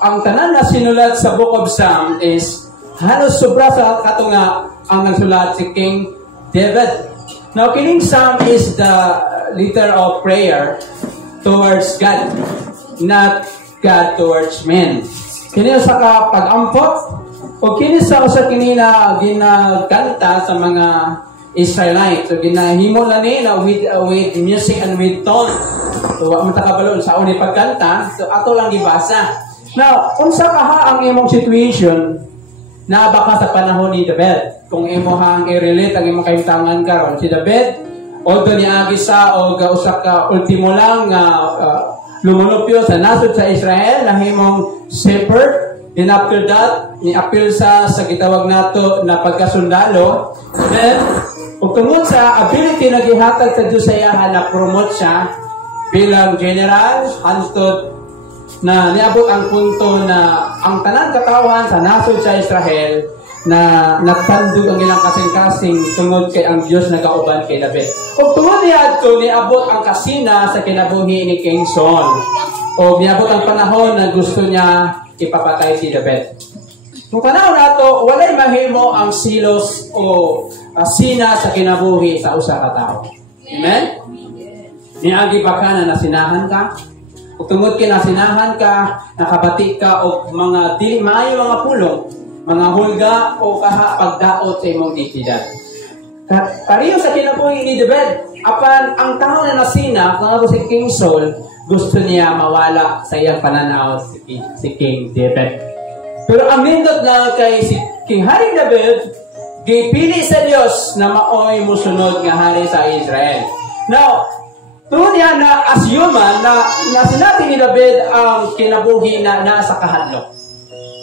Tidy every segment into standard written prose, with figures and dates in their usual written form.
ang tanan na sinulat sa Book of Psalms is halos sobra sa katunga ang nagsulat si King David. Now, kining Psalm is the letter of prayer towards God, not God towards men. Kini sa pag-ampot o kini sa kinina ginagkanta sa mga Israelites. So, ginahimo na nila with music and with tone. So, wag matakabalon sa uni pagkanta. So, ato lang gibasa. Now, unsa kaha ang imong situation na baka sa panahon ni David? Kung imo hang i-relate ang imong kahimtangan karon, si David, although niagi sa o usa ka ultimo lang lumunupyo sa nasod sa Israel, nahimong shepherd. And after that, ni-appeal sa gitawag nato na pagkasundalo. Then, ug tungod sa ability na gihatag sa Dios sa iya, na-promote siya bilang general, hantod na niabot ang punto na ang tanan katawan sa nasod sa Israel na nagtandog ang ilang kasing-kasing tungod kay ang Dios nagauban kay David. Ug tungod niadto niabot ang kasina sa kinabuhi ni King Saul. O niabot ang panahon na gusto niya ipapatay si David. Kung panahon nato, walay mahimo ang silos o sina sa kinabuhi sa usa ka tawo. Amen? Niagi ba ka na nasinahan ka? Kung tungod kay nasinahan ka, nakabati ka o mga dili maayo mga pulong, mga hulga o kaha pagdaot sa imong dignidad. Kariyo sa kinabuhi ni David, apan ang tao na nasina, kung si King Saul, gusto niya mawala sa iyang pananaw si King David. Pero ang nindot na kay si King Hari David, gipili sa Dios na maoy musunod nga hari sa Israel. Now, tuon niya na as human, na sinabi ni David ang kinabuhi na nasa kahadlok.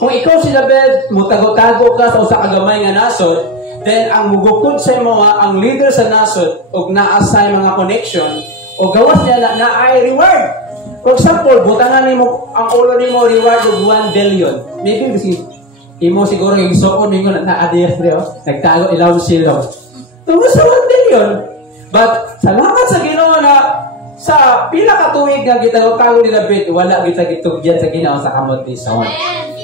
Kung ikaw si David, mutago-tago ka sa usa ka gamay nga nasod, then ang mugukod sa imo ang leader sa nasod ug naa-assign mga connection o gawas niya na ay reward. For example, butangan nimo ang ulo nimo reward of 1 billion. Maybe kasi imo siguro yung soon ninyo na-adhere nagtago ilaw sila. Tungod sa 1 billion. But salamat sa Ginoo na sa pila ka tuig nga gitago-tago ni David, wala kita gitugyan sa Ginoo sa kamot ni Saul.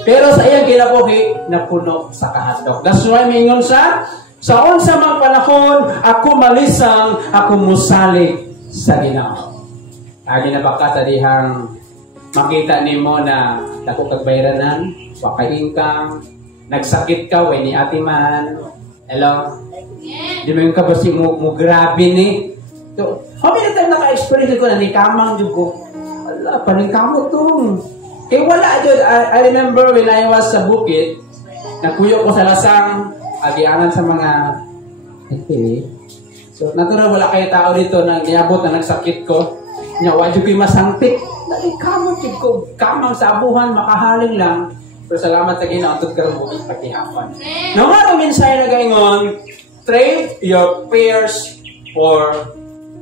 Pero sa iyang kinabuhi, napuno sa kahadlok. That's why mingon sa unsa mang panahon, ako malisang, ako musalig sa Ginoo. Agi na baka sa dihang makita nimo na dako kag bayranan, wa kay income, nagsakit ka way ni ati man. Hello. Di man ka ba si mo grabe ni. So, how many time naka-experience ko na ni kamang jud ko. Ala, paningkamot tong. Kay wala jud. I remember when I was sa bukid, nagkuyo ko sa lasang agianan sa mga so, natural wala kay tao dito na niabot na nagsakit ko. Nya wa jud koy masangtik. Dali kamot jud ko. Kamang sa abuhan makahaling lang. Pero salamat sa Ginoo tud karon mo pagihapon. Now, ano mensahe na gaingon? Trade your prayers for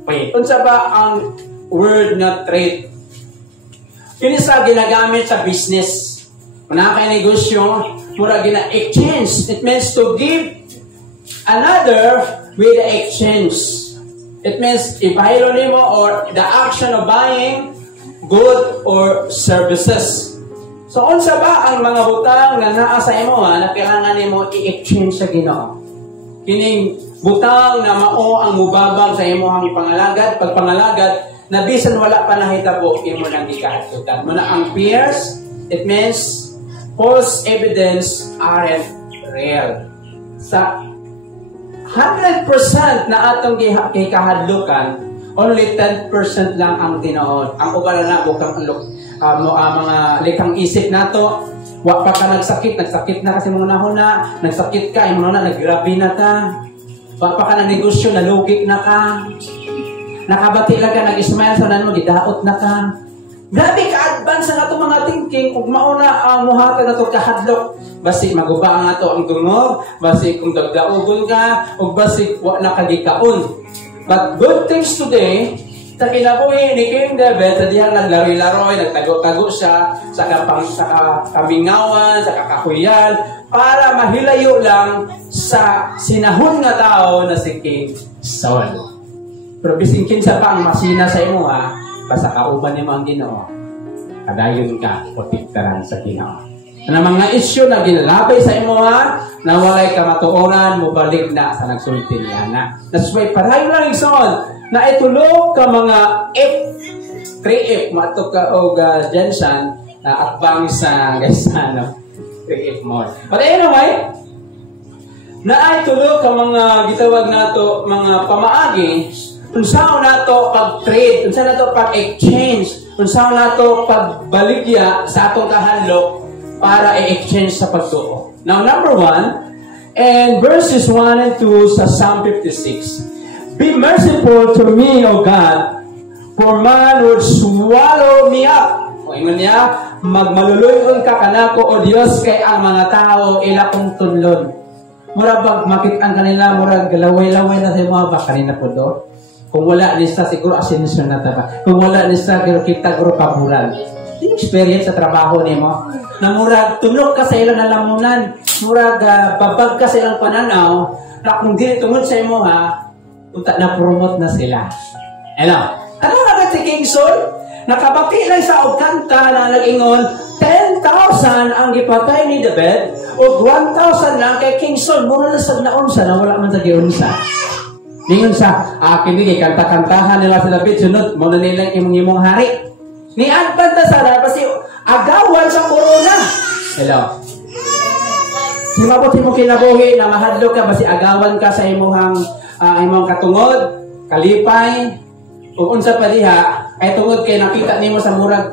faith. Unsa ba ang word na trade? Kini sa ginagamit sa business. Una kay negosyo, mura gina-exchange. It means to give another with exchange. It means ipahilo nimo or the action of buying good or services. So unsa ba ang mga butang na naa sa imo na kailangan nimo i-exchange sa Ginoo? Kining butang na mao ang mubabang sa imong ipangalagad, pagpangalagad na bisan wala pa nahitabo imo nang gikahatutan. Muna ang fears, it means false evidence aren't real. Sa 100% na atong gikahadlukan, only 10% lang ang tinuod. Ang uban na bukang mga likang isip nato. Wa pa ka nagsakit na kasi mga nahon na, nagsakit ka, imo na nagrabi na ka. Wa pa ka na negosyo, nalugik na ka. Nakabati lang ka, nag-smile sa nanon, gidaot na ka. Grabe ka advance ang ato mga thinking ug mauna ang muhatag nato kahadlok. Basi maguba ang ato ang dungog, basi kung dagdaogon ka, ug basi wa na kagikaon. But good things today, sa kinabuhi ni King David, sa dihang naglaro-laroy, nagtago-tago siya sa kamingawan, sa kakahuyan, para mahilayo lang sa sinahon nga tao na si King Saul. Pero bisin kinsa pa ang masina sa imo basta kauban nimo ang Ginoo. kadayon ka protektaran sa Ginoo. Na mga isyu na ginalabay sa imo ha, na walay kamatuoran, mubalik na sa nagsulti niya na. That's why parayo lang igsoon na itulog ka mga F, 3F, mato ka o Jensen, na atbang sa guys, 3F more. But anyway, na ay tulog ka mga gitawag nato mga pamaagi, unsaon nato pag-trade, unsaon nato pag-exchange, unsaon nato pagbaligya sa atong kahadlok para i-exchange sa pagtuo. Now, number 1, and verses 1 and 2 sa Psalm 56. Be merciful to me, O God, for man would swallow me up. O ingon niya, magmaluluyon ka kanako, O Diyos, kay ang mga tao ila kong tunlon. Murag bag makit-an kanila, murag galaway-laway na sa mga ba kanina po do. Kung wala nista, siguro asinisyon na taba. Kung wala nista, kita guro paburan. Yung experience sa trabaho ni mo, na murag tunok ka sa ilang nalamunan, murag babag ka sa ilang pananaw, na kung di tungod sa imo ha, punta na promote na sila. Ano? Ano na si King Saul? Nakabati lang sa kanta na nag-ingon, 10,000 ang ipatay ni David, o 1,000 lang kay King Saul. Mura na sa naunsa, na wala man sa giunsa. Ningon sa, kini kanta-kantahan nila sa David, sunod, muna nila imong hari. Ni Advanta sana kasi agawan sa corona. Hello. Si mabot mo kinabuhi na mahadlok ka basi agawan ka sa imong katungod, kalipay, ug unsa pa diha ay tungod kay nakita nimo sa murag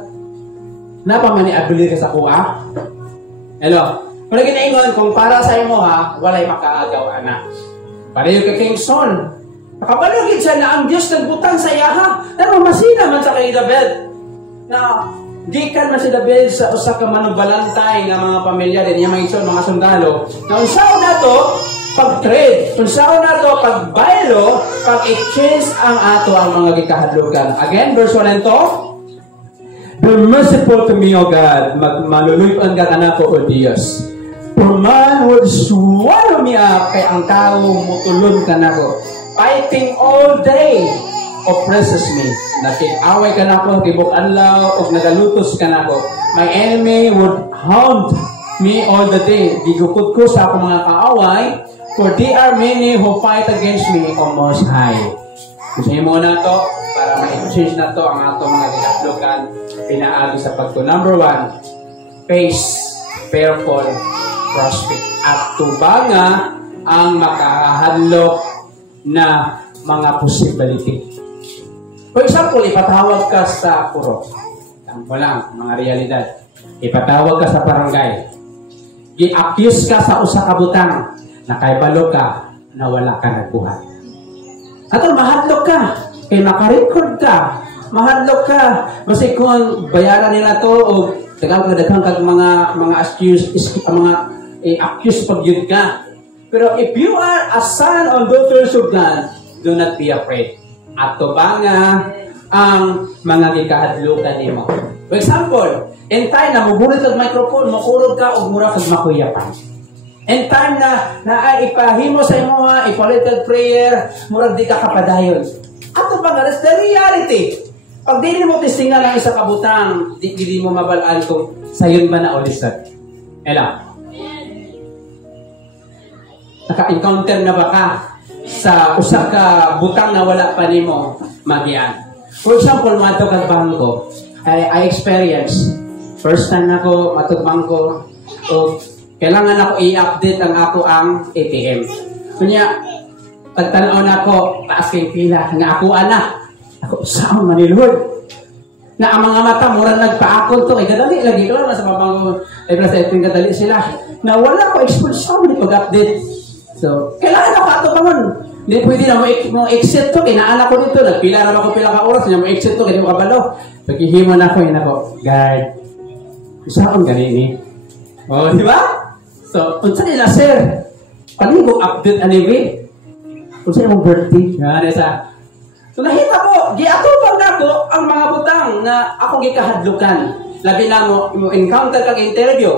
napa man ni ability ka sa kuha. Hello. Muna ginaingon kung para sa imo ha, walay makaagaw ana. Pareho ka King Saul. Nakabalugid siya na ang Dios nagbutang sa iya ha. Pero masina man sa kay David. Na gikan man si David sa usa ka manubalantay nga mga pamilya din niya mga sundalo. Na unsaon nato pag-trade, unsaon nato pag-baylo, pag-exchange ang ato ang mga gikahadlukan. Again, verse 1 and 2. Be merciful to me, O God, maluluyon ka kanako, O Dios. For man would swallow me up, kay ang tao mutulon kanako. Fighting all day oppresses me. Nakik-away ka na ako, tibok-anlaw, o nagalutos ka na ako. My enemy would haunt me all the day. Gigukod ko sa akong mga kaaway, for there are many who fight against me, O Most High. Gusto mo na to, para ma-exchange na to ang atong mga ginatlukan, pinaagi sa pagto. Number 1, face, fearful, prospect. At tubanga ang makahadlok na mga possibility. For example, ipatawag ka sa puro. Tampo lang, mga realidad. Ipatawag ka sa barangay. I-accuse ka sa usa ka butang. Nakaibalo ka na wala ka nagbuhat. At mahadlok ka. Kaya makarecord ka. Mahadlok ka. Kasi kung bayaran nila to o daghang kag mga accuse pag yun ka. Pero if you are a son or daughter of God, do not be afraid. At tubanga ang mga gikahadlukan nimo. For example, in time na mubulot ang microphone, makurog ka o mura kag makuyapan. In time na ipahimo sa imo ipalited prayer, murag di ka kapadayon. At tubanga, that's the reality. Pag di mo testingan ang isa kabutang, di mo mabalaan kung sayon ba na ulisan. Ela. Naka-encounter na ba ka sa usa ka butang na wala pa nimo magian? For example, mato kag bangko. I experience first time nako matug bangko o kailangan ako i-update ang ako ang ATM. Kunya pagtanaw nako taas kay pila nga ako ana. Ako saan manilhod. Na ang mga mata mura nagpaakon to kay kadali lagi ko na sa pabangko plus setting kadali sila. Na wala ko experience sa pag-update. So, kailangan ako ato bangon. Hindi pwede na mo exit to. Kinaanak ko dito. Nagpila naman ko pila ka oras. Hindi mo exit to. Hindi mo kabalo. Pagkihimo na ako, yun ako. God, saan ganini? O, di ba? So, unsa nila, sir? Paano mo update anyway? Unsa yung birthday? Yan, isa. So, nakita ko, giatupang na ako ang mga butang na ako gikahadlukan. Labi na mo encounter kag interview.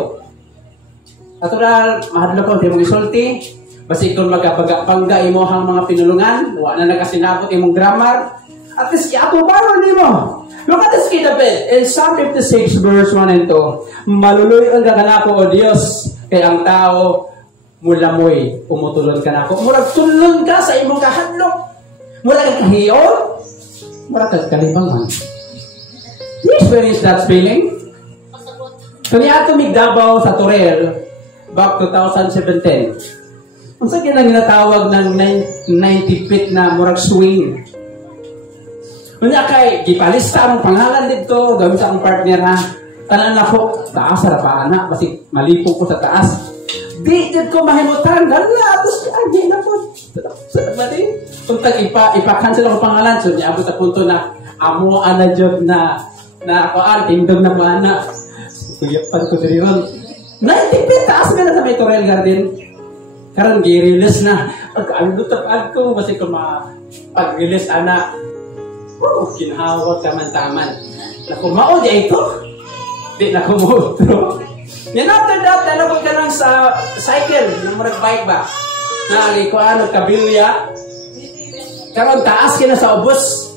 Natural, mahadlok ko, hindi mo isulti. Basi kung magpangga imo ang mga pinulungan, wala na nakasinabot imong grammar, at least iato ba nimo? Look at this kay David. In Psalm 56 verse 1 and 2, maluluy ang kakanako o Dios kay ang tao mula mo'y umutulon ka na ako. Murag tulon ka sa imong kahadlok. Murag kahiyon. Murag kalibangan. You experience that feeling? So niya ito Davao sa Torel back 2017. Ang sa ginatawag ng 90 feet na murag swing. Kanya kay, gipalista ang pangalan dito, gawin sa akong partner ha. Tanan ako, taas sa pa anak, kasi malipong ko sa taas. Di ko mahimutan, gala, tapos ay, na po. Sa tabating, kung ipa-cancel ako pangalan, so niabot sa punto na, amo ana job na akoan, tindog na pa anak. Kuyapan ko din yun. 90 feet, taas ka na sa may Torel Garden. Karon gi-release na. Ang lutapad ko, kasi kung pag-release anak, kinahawag ka man-taman. Nakumao di ito. Di nakumutro. Yan after that, nalabog ka lang sa cycle, na murag bike ba? Nalikuan, nagkabilya. Karon taas ka na sa ubos.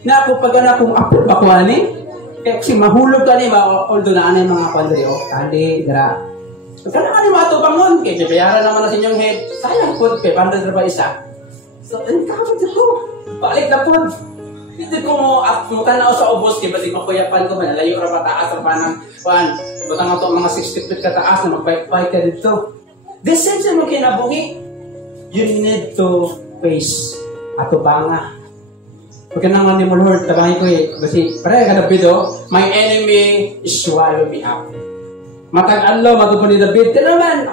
Na ako pag kung apod ba ko ani? Kasi mahulog ka ni ba? Although na ano yung mga pandrio. Kali, gara. Kaya nga ni matubangon. Kaya bayaran naman na sa inyong head. Sayang po, kay bandal na ba isa? So, ang kamad ko. Balik na po. Hindi ko mo, tanaw sa ubos, kaya ba't makuyapan ko, manalayo ra pataas ang panang, butang ito mga 60 feet kataas na mag-bike-bike ka dito. This seems mo kinabuhi. You need to face ato banga. Pagka naman ni mo Lord, tabangi ko kasi, pare ka David my enemy is swallow me up. Matag-allo, magupon ni David, ka naman,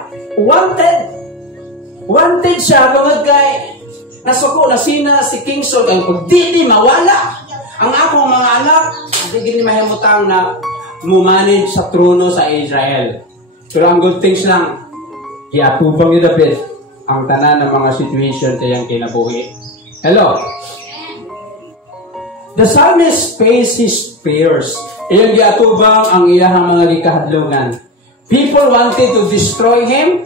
wanted siya, pangagay, nasuko na sina si King Saul kaya kung di mawala ang akong mga anak, di gini mahimutang na mumanage sa trono sa Israel. Pero ang good things lang, iatubang ni David ang tanan ng mga situation kayang kinabuhi. Hello? The psalmist faced his fears. Iyang iatubang ang iyahang mga gikahadlungan. People wanted to destroy him.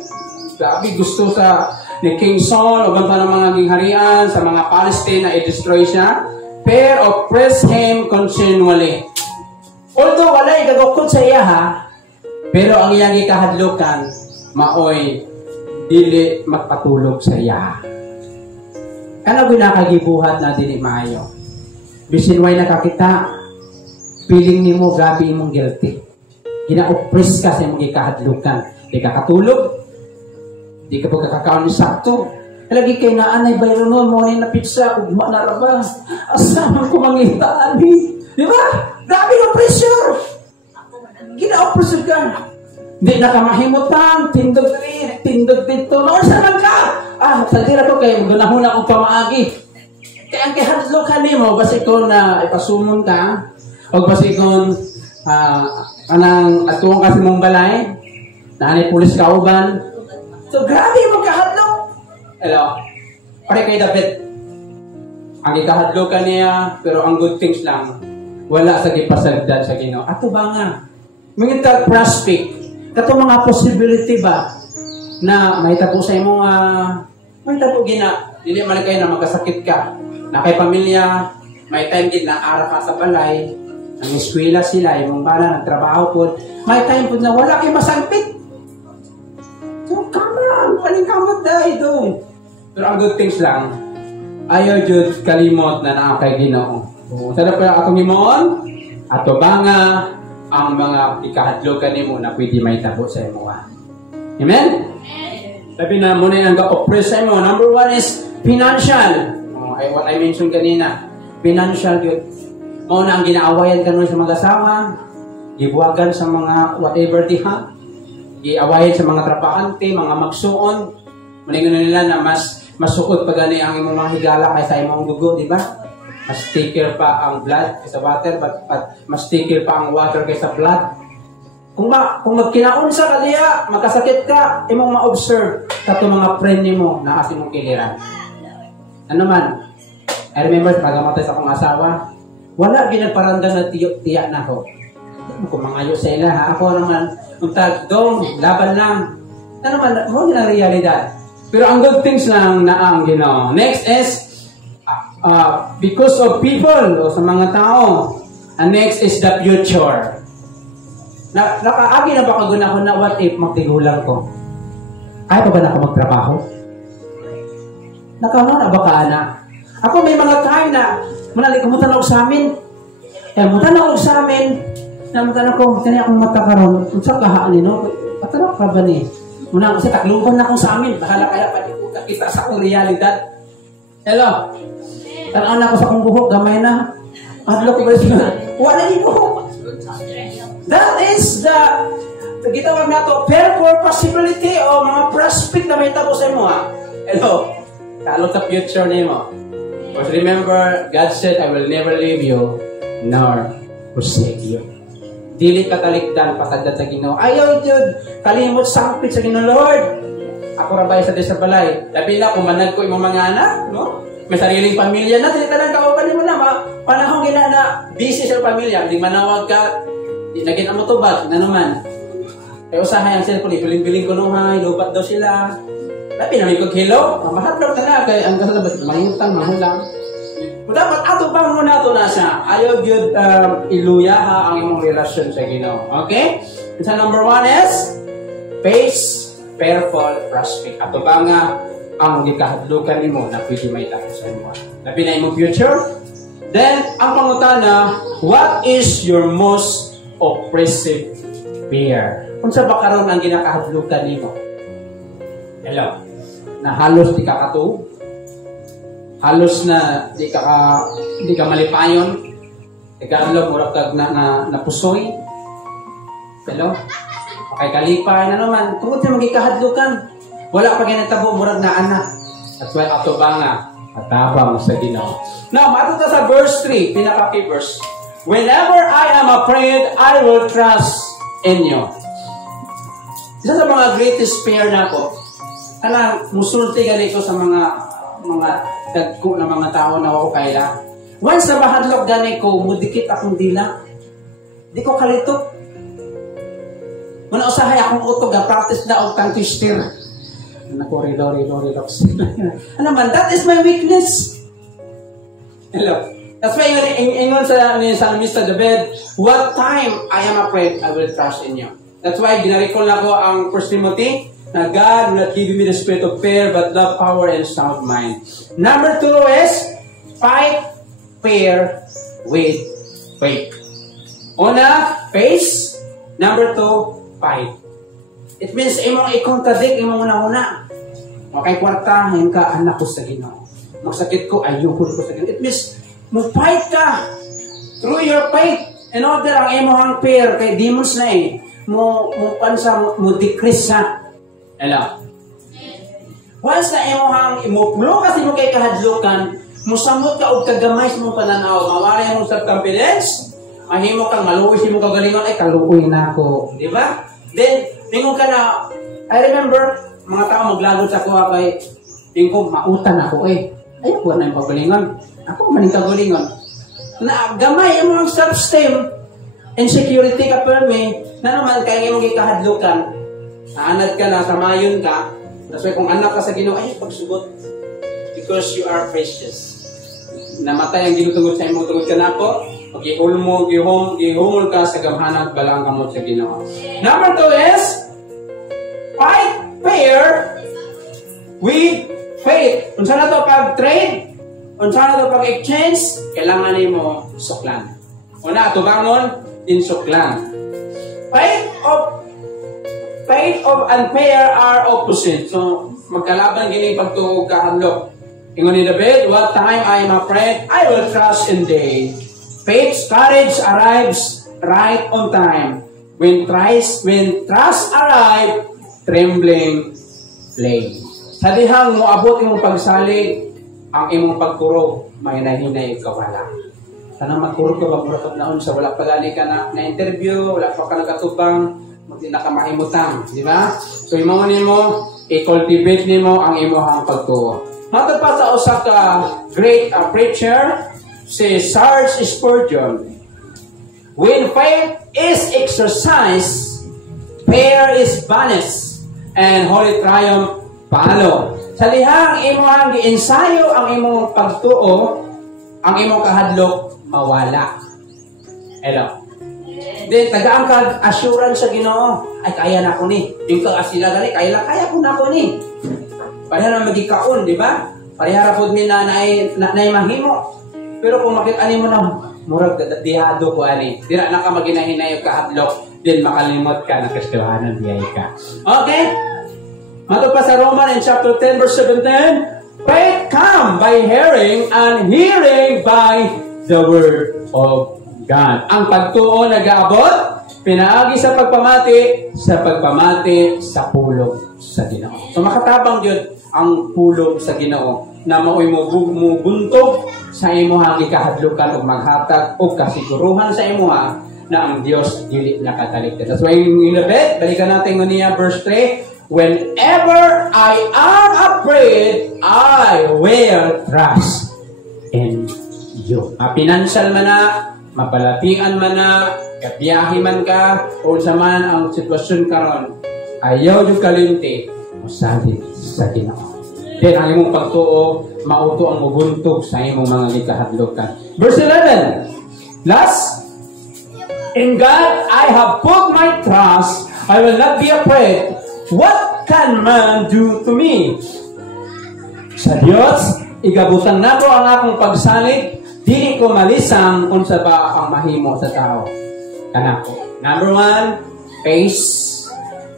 Grabe gusto sa ni King Saul o banta ng mga gingharian sa mga Palestine na i-destroy siya, pero oppress him continually. Although walay gagukod sa iya ha, pero ang iyang ikahadlukan maoy dili magpatulog sa iya. Ano ginakagibuhat na dili maayo? Bisin way nakakita, feeling nimo gabi imong guilty. Gina-oppress ka sa imong ikahadlukan. Di ka katulog, di ka pagkakakaon ni sakto. Lagi kay naanay bayro noon, mo na pizza, ugma na raba. Asaman ko mangitaan. Di ba? Grabe yung pressure. Gina-oppressor ka. Di na ka mahimutan. Tindog dito. Noon saan ka? Salira ko kayo. Gunahon akong pamaagi. Kaya ang kihadlo ka ni mo, basi ko na ipasumon ka, o basi ko anang atuong kasi mong balay, naanay pulis ka uban. So, grabe yung magkahadlok. Hello? Pare kay David. Ang ikahadlok ka niya, pero ang good things lang, wala sa gipasagdan sa Ginoo. Ato ba nga? Mga prospect, kato mga possibility ba, na mahitabo sa imong, mahitabo gina, dili malagay na magkasakit ka, na kay pamilya, may time din na ara ka sa balay, ang eskwela sila, imong bala, nagtrabaho po, may time po na wala kay masangpit. So, paling kamot dahil doon. Pero ang good things lang, ayaw jud kalimot na naakay Ginoo. Sada pa atong himon, ato banga ang mga ikahadlokan nimo na pwede mahitabo sa imo. Amen? Sabi na muna yung ga-oppress sa imo. Number 1 is financial. What I mentioned kanina. Financial yun. Mauna ang ginaawayan ka nun sa mga asawa, gibuwagan sa mga whatever di ha, giawayan sa mga trabahante, mga magsuon. Malingon na nila na mas masuot pa gani ang imong mga higala kaysa imong dugo, di ba? Mas thicker pa ang blood kaysa water, but mas thicker pa ang water kaysa blood. Kung magkinaunsa ka diya, magkasakit ka, imong ma-observe kato mga friend nimo na kasi mong kiliran. Ano man? I remember pagamatay sa akong asawa, wala ginagparandang na tiyak na ako. Kung mangayo sa ila, ha? Ako naman, untag, dong, laban lang. Ano man, mo ginang realidad. Pero ang good things lang na ang Ginoo. Next is, because of people, o sa mga tao, And next is the future. Nakaagi na ba kaguna ko na what if magtigulang ko? Ay pa ba na ako magtrabaho? Nakano na ba ka na? Ako may mga time na manali kumutan ako sa amin. Mutan ako sa amin. Namutan ako, kanya akong matakaroon. Kung saan kahaan no? Patanok ka ba ni? Muna kasi taklungkon na akong sa amin. Bahala kaya pa kita sa akong realidad. Hello? Tanaan na ako sa akong buhok. Gamay na. Adlo ko ba siya? Wala ni buhok. That is the gitawag na to, fair for possibility o mga prospect na may tabo sa mo ha. Hello? Talong sa future niyo mo. But remember, God said, I will never leave you nor forsake you. Dili katalikdan patagdad sa Ginoo. Ayaw jud kalimot sampit sa Ginoo, Lord. Ako ra bay sa balay. Labi na kung manag ko imong mga anak, no? May sariling pamilya na, tinitanang kauban mo na, panahon gina na busy sa pamilya, di manawag ka, di naging mo tubag, na naman. Kaya usahay ang cellphone, ibiling-biling ko nung hay, lupat daw sila. Labi na may kog-hello, mahatlog na na, kaya ang kasabas, mayutang, mahulang. Dapat ato bang muna ito nasa ayaw yun iluyaha ang imong relasyon sa Ginoo. Okay? So number 1 is face, prayerful, prospect. Ato ba nga ang gikahadlukan nimo na pwede may tapos sa imo. Labi na imong future. Then, ang pangutana, what is your most oppressive fear? Kung sa ba karon ang ginakahadlukan nimo? Hello? Na halos di ka katuog? Halos na di ka malipayon, ikaadlaw murag kag napusoy. Hello? Okay, kalipay na naman. Tungod sa magikahadlukan, wala pa ginatabo murag na anak. That's why ato ba nga katabang sa Ginoo. Now, mato ta sa verse 3, pinaka-key verse. Whenever I am afraid, I will trust in you. Isa sa mga greatest fear na ko, kanang musulti gali ko sa mga dagko na mga tao na ako kaila. Once na mahadlok gani ko, mudikit akong dila. Di ko kalitok. Muna usahay akong utog, practice na og kang twister. Nakorilo. Ano man, that is my weakness. Hello. That's why ingon sa Psalmista David, what time I am afraid, I will trust in you. That's why ginarikol na ko ang 1 Timothy, na God will not give me the spirit of fear, but love, power, and sound mind. Number 2 is, fight fear with faith. Una, face. Number 2, fight. It means, imong i-contradict, imong una-una. Okay, kwartahin ka, anak ko sa Ginoo. Magsakit ko, ayuhon ko sa Ginoo. It means, mo-fight ka. Through your faith. In order, ang imong fear, kay demons na mo-decrease sa Hello. Once na imupulo kasi mo kay kahadlukan, musamot ka og kagamay sa mong pananaw, mawala yung self-confidence, mahimo kang maluoy si mong kagalingon, ay kaluoy na ako. Di ba? Then, ningon ka na, I remember, mga tao maglagot sa kuha kay, tingko, mautan ako Ayaw ko na yung kagalingon. Ako maning kagalingon. Na gamay yung mga self-esteem, insecurity ka per me, na naman kaya yung kahadlukan, naanad ka na, samayon ka. That's why kung anak ka sa Ginoo, ay pagsugot. Because you are precious. Namatay ang ginutungod sa imong tungod ka na ako. Pag gihumol ka sa gamhanag, balang kamot sa Ginoo. Number 2 is, fight fear with faith. Kung saan na ito pag-trade, kung saan na ito pag-exchange, kailangan mo suklan. Una, tubangon, din suklan. Faith of and fear are opposite. So, magkalaban gini pagtuog kahadlok. Ingon ni David, what time I am afraid, I will trust in thee. Faith's courage arrives right on time. When trust arrive, trembling flame. Sa dihang mo abot imong pagsalig, ang imong pagkurog, may nahinay kawala. Sana magkurog ka, magkurog naon sa wala pagani ka na interview, wala pa ka nagatubang, hindi na ka mahimutang, di ba? So, imo nimo, i-cultivate nimo ang imong pagtuo. Mato pa sa usa ka great preacher, si Charles Spurgeon. When faith is exercised, fear is banished, and holy triumph follow. Sa lihang imong giensayo ang imong pagtuo, ang imong kahadlok mawala. Hello. Then, tagaan ka assurance sa Ginoo. Ay, kaya na ako ni. Yung kaasila gani, kaya ko na ako ni. Pareha na magikaon, di ba? Pareha po mi na mahimo. Pero kung makita mo na, murag dihado ko ani. Dira na ka maginahinay yung kahadlok. Then, makalimot ka ng kastiwanan, biyay ka. Okay? Mato pa sa Roman in chapter 10 verse 17. Faith come by hearing and hearing by the word of God. Ang pagtuo nag-aabot, pinaagi sa pagpamati sa pulong sa Ginoo. So makatabang yun ang pulong sa Ginoo na maoy mo buntog sa imuha gikahadlukan ug maghatag og kasiguruhan sa imuha na ang Dios dili nakatalikdan. That's why in the bed, balikan natin niya verse 3, whenever I am afraid, I will trust in you. Financial man na, mapalatian man na, kabiyahe man ka, o sa man ang sitwasyon karon, ayaw yung kalimti, masalit sa Ginoo. Then ang imong pagtuo, mauto ang mubuntog sa imong mga gikahadlukan. Verse 11, last, in God I have put my trust, I will not be afraid. What can man do to me? Sa Diyos, igabutan na ko ang akong pagsalig, dili ko malisang kung sa ba ang mahimo sa tao. Kanako. Number 1, face.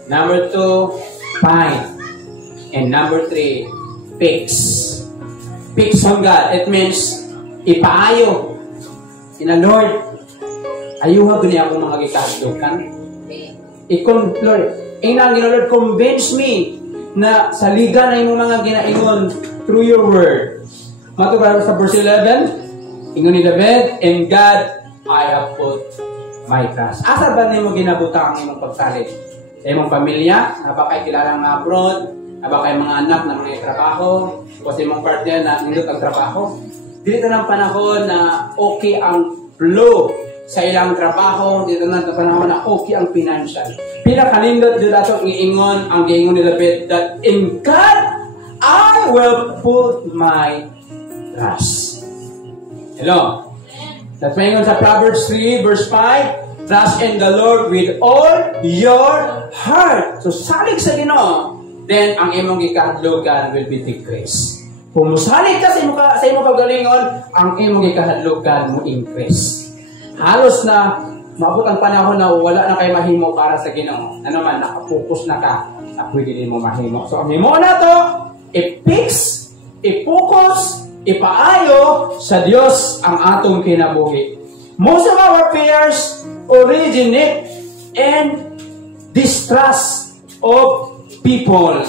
Number 2, find. And number 3, fix. Fix on God. It means, ipaayo. In the Lord, ayuha gani akong mga gikahadlukan. Lord, Lord, convince me na saligan na yung mga ginaingon through your word. Matubara sa verse 11, ingon ni David, in God I have put my trust. Asa ba nimo ginabuta ang imong pagsalig? Sa imong pamilya, na ba kay kilala nga abroad, na ba kay mga anak na mga trabaho, o sa imong partner na nindot ang trabaho? Dito ng panahon na okay ang flow sa ilang trabaho, dito ng panahon na okay ang financial. Pinakalindot dito atong iingon, ang giingon ni David, that in God I will put my trust. Hello. That's why sa Proverbs 3 verse 5, trust in the Lord with all your heart. So salig sa Ginoo, then ang imong gikahadlukan will be decreased. Kung musalig ka sa imong kagalingon, ang imong gikahadlukan mo increase. Halos na maabot ang panahon na wala na kay mahimo para sa Ginoo. Ano man, nakapokus na ka sa pwede din mo mahimo. So ang himo na to, i-fix, i-focus, ipaayo sa Dios ang atong kinabuhi. Most of our fears originate in distrust of people.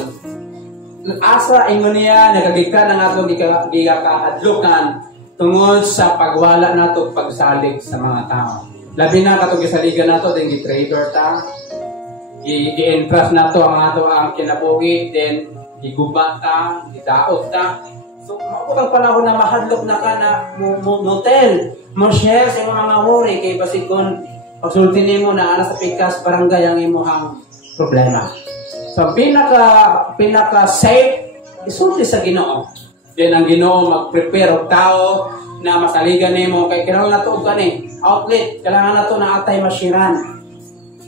Asa ingon niya nagagikan ang atong gikahadlukan tungod sa pagwala nato pagsalig sa mga tao. Labi na katong gisaligan nato din gi-trader ta, gi-entrust nato ang ato ang kinabuhi, then giguba ta, gidaot ta. So, maabot ang panahon na mahadlok na ka na motel, mo-share sa mga worry, kay basikon, pagsulti nimo na ana sa pikas, barangay ang imuhang problema. So, pinaka-safe, isulti sa Ginoo. Then, ang Ginoo mag-prepare og tao na masaligan nimo kay kailangan na ito outlet, kailangan na ito na atay masiran.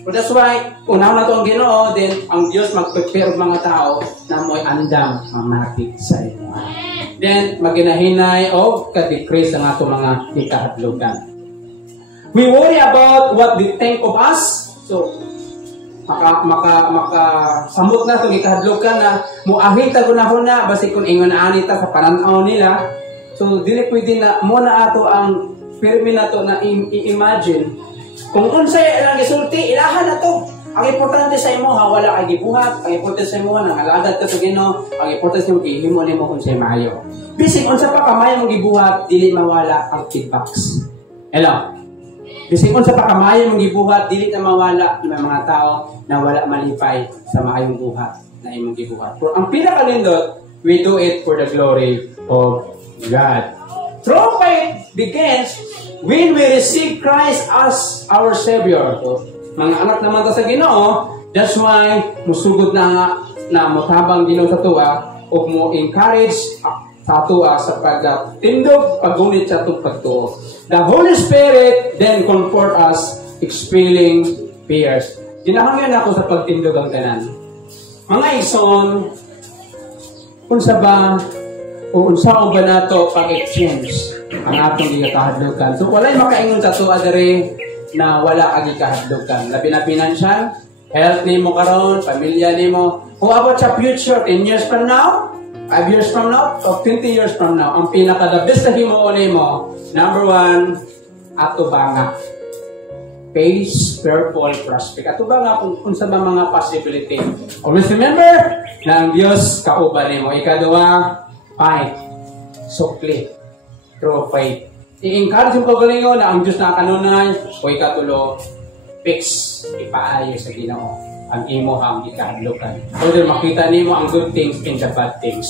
So, that's why, unaw na ito ang Ginoo, then, ang Diyos mag-prepare og mga tao na mo'y andam mamati sa imo. Then, maginahinay o ka-decrease ang ato mga ikahadlukan. We worry about what they think of us. So, makasamot na itong ikahadlukan na muahita ko na basi kung ingon na anita sa pananaw nila. So, dili pwede na muna ato ang firme na to na i-imagine. Kung unsay ilang isulti, ilahan na to. Ang importante sa imo ha, wala kay gibuhat. Ang importante sa imo nang alagad ka to Ginoo. Ang importante sa imo gihimo nimo kung say maayo. Bisig unsa pa kamay mong gibuhat, dili mawala ang feedbacks. Hello. Bisig unsa pa kamay mong gibuhat, dili na mawala ng mga tao na wala malipay sa maayong buhat na imong gibuhat. Pero ang pinakalindot, we do it for the glory of God. True faith begins when we receive Christ as our Savior. So, mga anak naman ta sa Ginoo, that's why musugod na motabang Ginoo sa tuwa o mo encourage sa tuwa sa pagtindog pagunit sa itong pagtuo. The Holy Spirit then comfort us, expelling fears. Ginahangyan ako sa pagtindog ang tanan. Mga ison, unsa ba o unsaon ba nato pag-exchange ang atong gikahadlukan. So walay makaingon sa tuwa diri na wala agi kahadlukan. Labi na financial, health nimo karon, pamilya nimo. Kung about sa future, 10 years from now, 5 years from now, or 20 years from now, ang pinaka-the best na himuon nimo, number 1, ato banga. Peace, purple, prospect. Ato banga kung sa mga possibility. Always remember na ang Diyos kauban nimo. Ikaduha, fight, sukli, through faith. I-encourage yung pagalingon na ang Diyos na kanunay o ikatulo, fix, ipaayo sa Ginoo ang imo ang ikahadlukan. So, makita nimo ang good things and the bad things.